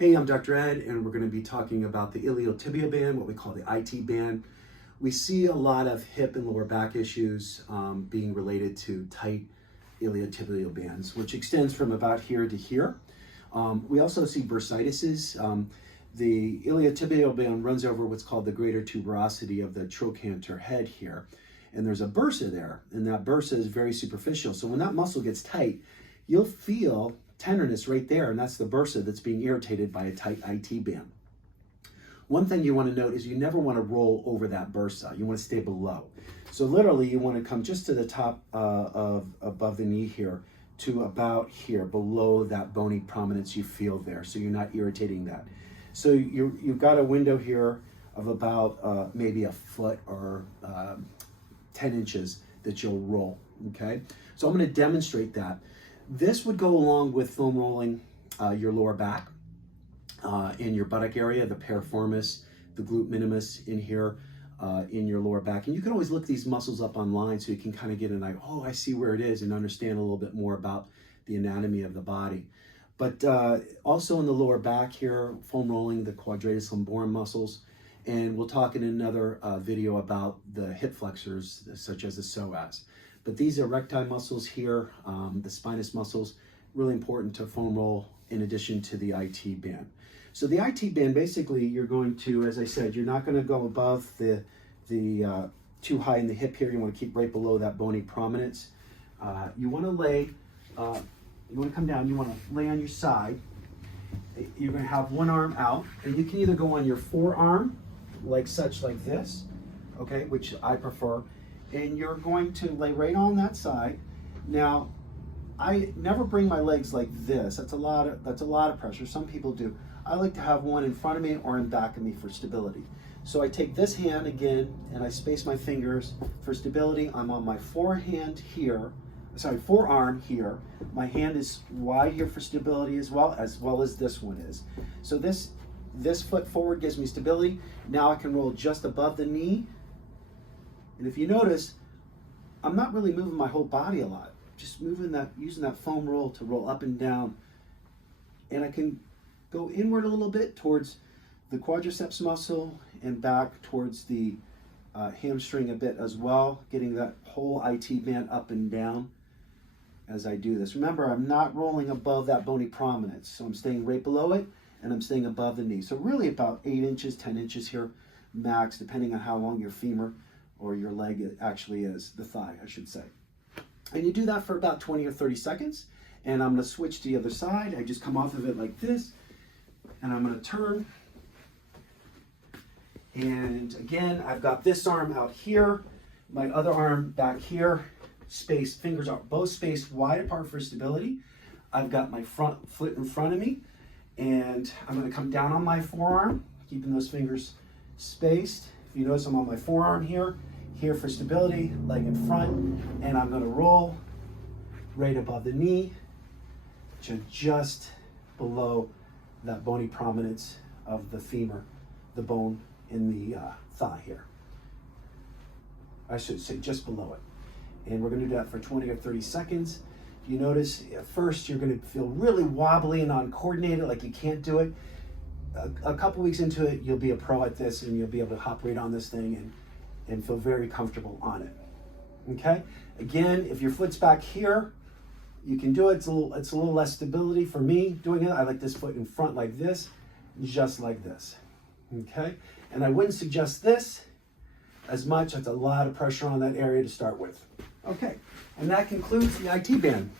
Hey, I'm Dr. Ed, and we're going to be talking about the iliotibial band, what we call the IT band. We see a lot of hip and lower back issues being related to tight iliotibial bands, which extends from about here to here. We also see bursitis. The iliotibial band runs over what's called the greater tuberosity of the trochanter head here. And there's a bursa there, and that bursa is very superficial. So when that muscle gets tight, you'll feel tenderness right there, and that's the bursa that's being irritated by a tight IT band. One thing you want to note is you never want to roll over that bursa. You want to stay below. So literally you want to come just to the top of above the knee here to about here, below that bony prominence you feel there, so you're not irritating that. So you've got a window here of about maybe a foot or 10 inches that you'll roll, okay? So I'm going to demonstrate that. This would go along with foam rolling your lower back in your buttock area, the piriformis, the glute minimus in here in your lower back. And you can always look these muscles up online so you can kind of get an idea, oh, I see where it is, and understand a little bit more about the anatomy of the body. But also in the lower back here, foam rolling the quadratus lumborum muscles. And we'll talk in another video about the hip flexors, such as the psoas. But these erecti muscles here, the spinous muscles, really important to foam roll in addition to the IT band. So the IT band, basically, you're going to, as I said, you're not going to go above the too high in the hip here. You want to keep right below that bony prominence. You want to lay, you want to come down, you want to lay on your side. You're going to have one arm out, and you can either go on your forearm, like this, okay, which I prefer, and you're going to lay right on that side. Now, I never bring my legs like this. That's a lot of pressure. Some people do. I like to have one in front of me or in back of me for stability. So I take this hand again, and I space my fingers for stability. I'm on my forearm here. My hand is wide here for stability as well as this one is. So this foot forward gives me stability. Now I can roll just above the knee. And if you notice, I'm not really moving my whole body a lot. Just using that foam roll to roll up and down. And I can go inward a little bit towards the quadriceps muscle and back towards the hamstring a bit as well, getting that whole IT band up and down as I do this. Remember, I'm not rolling above that bony prominence, so I'm staying right below it, and I'm staying above the knee. So really about 8 inches, 10 inches here, max, depending on how long your femur or your leg actually is, the thigh, I should say. And you do that for about 20 or 30 seconds, and I'm gonna switch to the other side. I just come off of it like this, and I'm gonna turn. And again, I've got this arm out here, my other arm back here, spaced, fingers are both spaced wide apart for stability. I've got my front foot in front of me, and I'm gonna come down on my forearm, keeping those fingers spaced. If you notice, I'm on my forearm here for stability, leg in front, and I'm gonna roll right above the knee to just below that bony prominence of the femur, the bone in the thigh here. I should say just below it. And we're gonna do that for 20 or 30 seconds. You notice at first you're gonna feel really wobbly and uncoordinated, like you can't do it. A couple weeks into it, you'll be a pro at this, and you'll be able to hop right on this thing and feel very comfortable on it. Okay? Again, if your foot's back here, you can do it. It's a little less stability for me doing it. I like this foot in front like this, just like this. Okay? And I wouldn't suggest this as much. That's a lot of pressure on that area to start with. Okay, and that concludes the IT band.